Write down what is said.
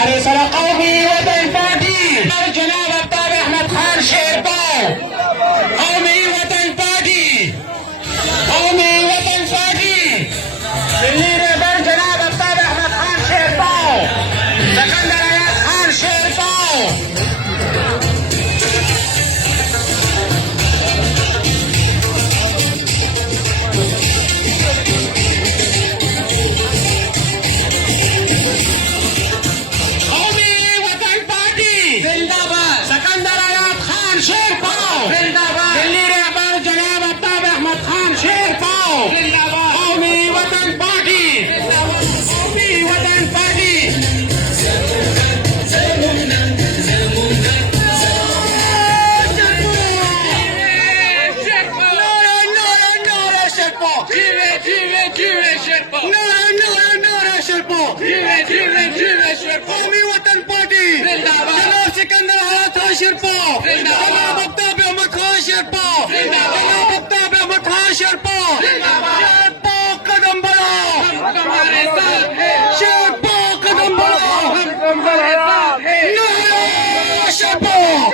حارس قومي وطن پارٹی جناب آفتاب احمد خان شیرپاؤ قومی وطن پارٹی قومی وطن پارٹی دلی رہبر جناب آفتاب احمد خان شیرپاؤ سکندر ایاز خان شیرپاؤ قومی وطن پارٹی جناب سکندر حیات خان شیرپاؤ جناب آفتاب احمد خان شیرپاؤ جناب آفتاب احمد خان شیرپاؤ شیرپاؤ قدم بڑھاؤ شیرپاؤ قدم بڑھاؤ شیرپاؤ